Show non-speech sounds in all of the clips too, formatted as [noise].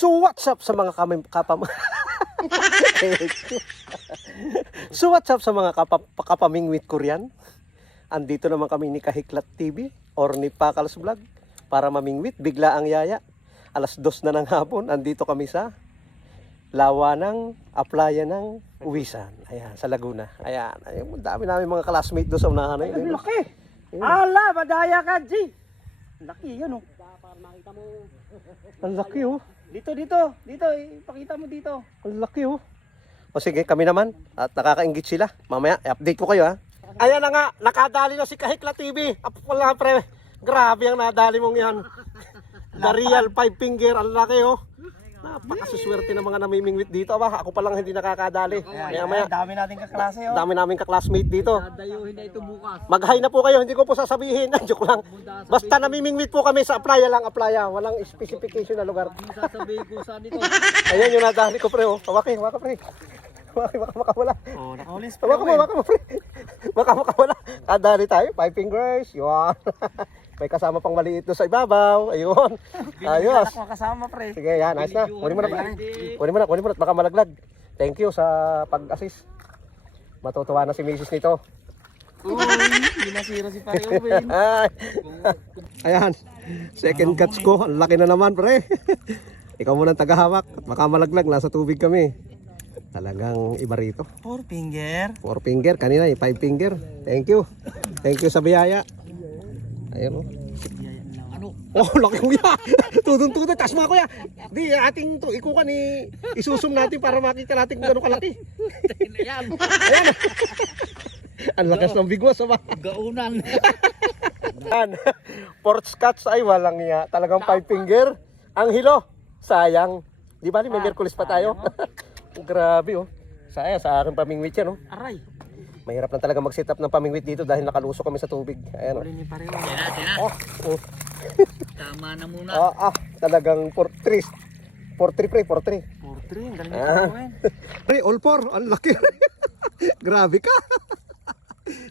So what's up sa mga kami, kapam... [laughs] so what's up sa mga kapa, kapamingwit Korean? Andito naman kami ni Kahiklat TV or ni Pakals Vlog para mamingwit. Bigla ang yaya. Alas dos na ng hapon. Andito kami sa lawa ng aplaya ng Uwisan. Ayan, sa Laguna. Ayan, ayun, dami namin mga classmate doon sa unahan. Ay, Ayun, laki! Ala, madaya ka, G! Laki, yan oh. Ang laki oh. Dito, dito, dito, ipakita mo dito. Ang laki oh. O sige, kami naman. At nakakaingit sila. Mamaya, i-update ko kayo ha. Ayan na nga, nakadali na si Kahikla TV. Apo pala pre, grabe ang nadali mong yan. The real five finger, ang laki oh. Napakasuswerte ng mga namimingwit dito. Aba, ako pa lang hindi nakakadali. Maya maya, dami nating kaklase oh. dami namin ka-classmate dito. Dadayuhin na ito bukas. Mag-hi na po kayo, hindi ko po sasabihin. [laughs] Joke lang. Basta namimingwit po kami sa playa lang, playa. Walang specification na lugar. Hindi sasabihin ko saan ito. [laughs] Ayan yung nadali ko pre oh. Hawaki, hawaki pre. Hawaki, baka makawala. Oh, nakaulis Baka mo, baka mo, pre. [laughs] Baka makawala. Kadali tayo, five fingers. Yun. May kasama pang maliit doon sa ibabaw. Ayun. [laughs] Ayos. Anak mo kasama, pre. Sige, yan. Ayos na. Kunin mo na. pre. Kunin mo na, kunin mo na. Baka malaglag. Thank you sa pag-assist. Matutuwa na si Mrs. nito. Uy, hindi nasira si Pare Owen. [laughs] Ay. Ayan. Second catch ko. Ang laki na naman, pre. [laughs] Ikaw muna ang tagahawak. At baka malaglag. Nasa tubig kami. Talagang iba rito. Four finger. Four finger, kanina eh, five finger. Thank you. Thank you sa biyaya. Ayun oh. Ano? Oh, laki kuya. [laughs] Tudon-tudon, tas mo kuya. Di, ating to, ikukan ni, isusum natin para makita natin kung gano'ng kalaki. Yan. Ayan. Ang lakas ng bigwas, ba? Gaunan. Yan. Port Scotch ay walang iya. Talagang five finger. Ang hilo, sayang. Di ba, may Merkulis pa tayo? [laughs] Grabe oh. Sayang sa aking pamingwit yan oh. Aray. Mahirap na talaga mag-set up ng pamingwit dito dahil nakalusok kami sa tubig. Ayan oh. Huli ni Pare Owen. Yan na, yan na. Oh, oh. [laughs] Tama na muna. Ah, ah, talagang 4-3. 4-3 pre, 4-3. Four three, ang galing ni Pare Owen. [laughs] Pre, all 4. Ang laki. [laughs] Grabe ka.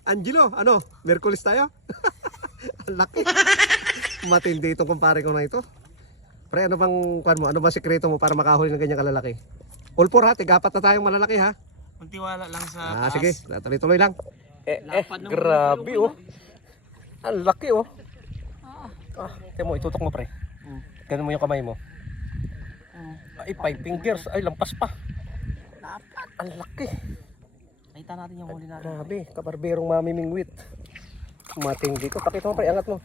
Angelo, ano? Merkulis tayo? ang laki. Matindi itong kumpare ko na ito. Pre, ano bang kwan mo? Ano ba sikreto mo para makahuli ng ganyang kalalaki? All 4 ha, tigapat na tayong malalaki ha. Muntiwala lang sa Ah, taas. sige, tuloy-tuloy lang. Eh, eh, grabe oh. Ang laki oh. Ah, tiyan mo, itutok mo pre. Mm. Ganun mo yung kamay mo. Mm. Ay, five fingers. Ay, lampas pa. Dapat. Ang laki. Nakita natin yung huli natin. Grabe, kabarberong mamimingwit. Mating dito. Pakita mo pre, angat mo.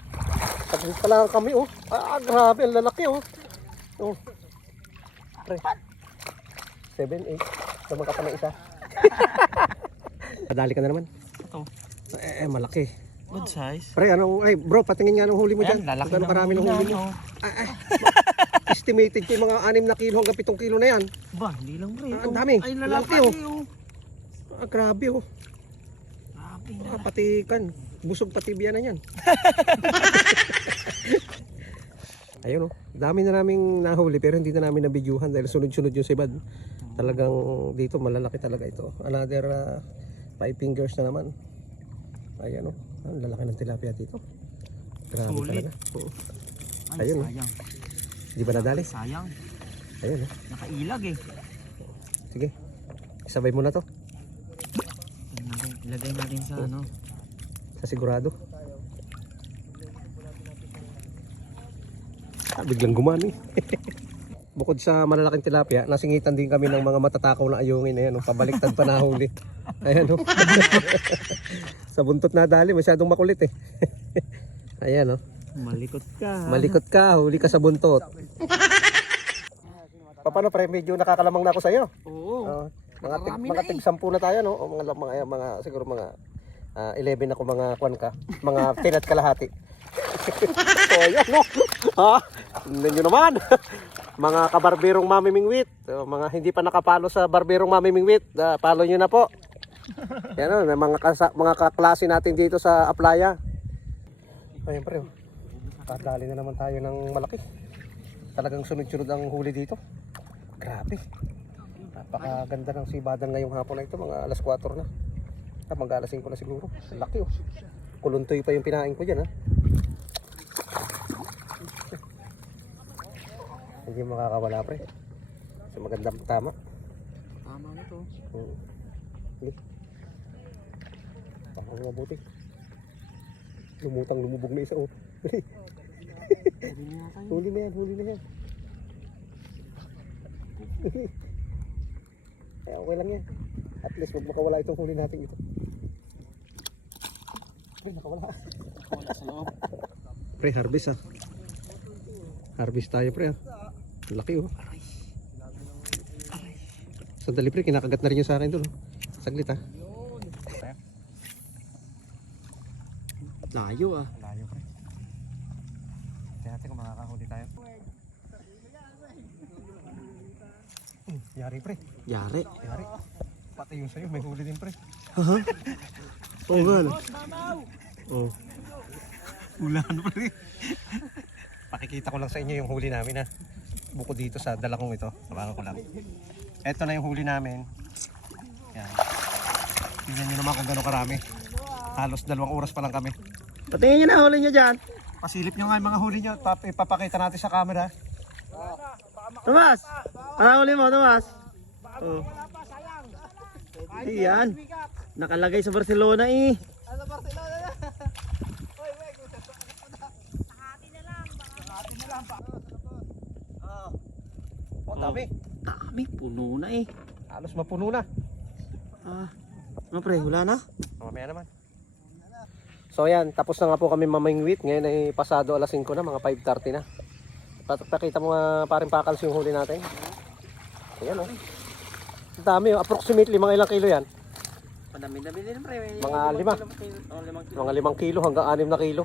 Saglit pa lang kami oh. Ah, grabe, ang lalaki oh. Oh. Pre. 7, 8. Naman ka pa ng isa. [laughs] Padali ka na naman. Ito. Eh, eh, malaki. Good size. Pre, anong, ay bro, patingin nga ng huli mo dyan. Ayan, lalaki Kung ng karami ng huli huli na, mo. oh. Ay, ay. [laughs] Estimated ko yung mga 6 na kilo hanggang 7 kilo na yan. Ba, hindi lang pre. Ah, ang dami. Ay, Lalaki, lalaki oh. oh. Ah, grabe oh. Grabe Ah, pati kan, busog pati biyanan yan. [laughs] Ayun oh, dami na naming nahuli pero hindi na namin nabidyuhan dahil sunod-sunod yung sibad. Talagang dito malalaki talaga ito. Another uh, five fingers na naman. Ayan oh, ang lalaki ng tilapia dito. Grabe Sulit. talaga. Oo. Ay, Ayun, oh. sayang. Di ba nadali? Sayang. Ayun oh. Nakailag eh. Sige, isabay mo na to Ilagay natin sa ano. sa sigurado. Ah, biglang gumani. [laughs] Bukod sa malalaking tilapia, nasingitan din kami ng mga matatakaw na ayungin. Ayan, oh, pabaliktad pa nahuli. Ayan, oh. [laughs] sa buntot na dali, masyadong makulit eh. [laughs] Ayan, oh. Malikot ka. Malikot ka, huli ka sa buntot. Paano pre, medyo nakakalamang na ako sa iyo. Oo. mga tig, mga eh. tig sampu na tayo, no? O mga, mga, mga, siguro mga ah, 11 ako mga kwan ka. Mga 10 at kalahati. so, ayan, no? Ha? Tingnan nyo naman. [laughs] mga kabarberong mamimingwit. O, mga hindi pa nakapalo sa barberong mamimingwit. Uh, follow nyo na po. Yan o, mga, kasa, mga kaklase natin dito sa Aplaya. Ayun pre. oh. Kadali na naman tayo ng malaki. Talagang sunod-sunod ang huli dito. Grabe. Napakaganda ng sibadan ngayong hapon na ito. Mga alas 4 na. Ah, mag alas 5 na siguro. Laki oh. Kuluntoy pa yung pinain ko dyan ha. Hindi makakawala pre. Sa magandang tama. Tama na to. Oo. Hindi. Parang mabuti. Lumutang lumubog na isa oh. Huli na yan, huli na yan. [laughs] Kaya okay lang yan. At least wag makawala itong huli natin ito. Pre, nakawala. Wala sa loob. Pre, harvest ah. Harvest tayo pre ah. Laki oh. Sandali pre, kinakagat na rin yung sa akin doon. oh. Saglit ah. Layo ah. Layo pre. Kaya natin kung makakahuli tayo. Hmm, yari pre. Yari. Yari. Pati yung sa'yo, may huli din pre. Oo oh, nga. no. Oh. Ulan pre. Pakikita ko lang sa inyo yung huli namin ha. Bukod dito sa dalakong ito. Sabakan ko lang. Ito na yung huli namin. Yan. Tingnan nyo naman kung gano'ng karami. Halos dalawang oras pa lang kami. Patingin niyo na huli niyo dyan. Pasilip nyo nga yung mga huli nyo. Tap, ipapakita natin sa camera. Tomas! Ano huli mo, Tomas? Oh. Iyan. Nakalagay sa Barcelona eh. Dami. Dami, puno na eh. Halos mapuno na. Ah. Ano pre, wala na? Mamaya naman. So ayan, tapos na nga po kami mamingwit. Ngayon ay pasado alas 5 na, mga 5.30 na. Pakita mo nga paring pakals yung huli natin. Ayan oh. Ang dami oh. Approximately mga ilang kilo yan? Madami-dami din pre. Mga lima. Oh, limang kilo. Mga 5 kilo hanggang 6 na kilo.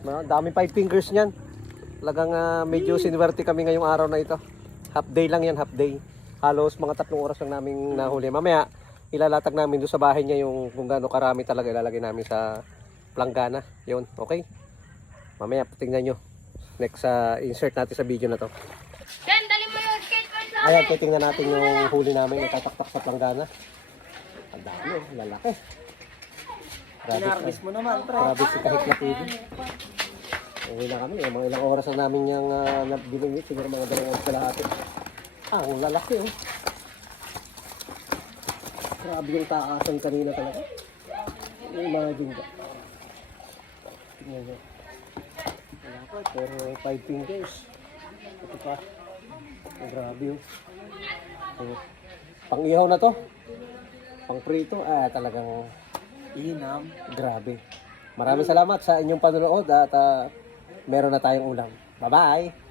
Mga daming 5 fingers niyan. Talagang ah, medyo sinwerte kami ngayong araw na ito. Half day lang yan, half day. Halos mga tatlong oras lang namin nahuli. Mamaya, ilalatag namin doon sa bahay niya yung kung gaano karami talaga ilalagay namin sa planggana. Yun, okay? Mamaya, tingnan nyo. Next sa insert natin sa video na to. Dan, dali mo yung skateboard sa Ayan, titingnan natin yung huli namin itataktak sa planggana. Ang dami, oh, lalaki. Grabe, mo naman pre. grabe si kahit na TV. Uwi na kami, eh. mga ilang oras na namin yung uh, binungit, siguro mga dalawang oras kalahati. Ah, ang lalaki oh. Grabe yung taasan kanina talaga. Imagine ka. Tingnan nyo. Wala pa, pero 5 fingers. Ito pa. Oh, grabe oh. Oh. Pang ihaw na to. Pang prito, ah talagang Inam. Grabe. Maraming salamat sa inyong panonood at ah, meron na tayong ulam. Bye-bye!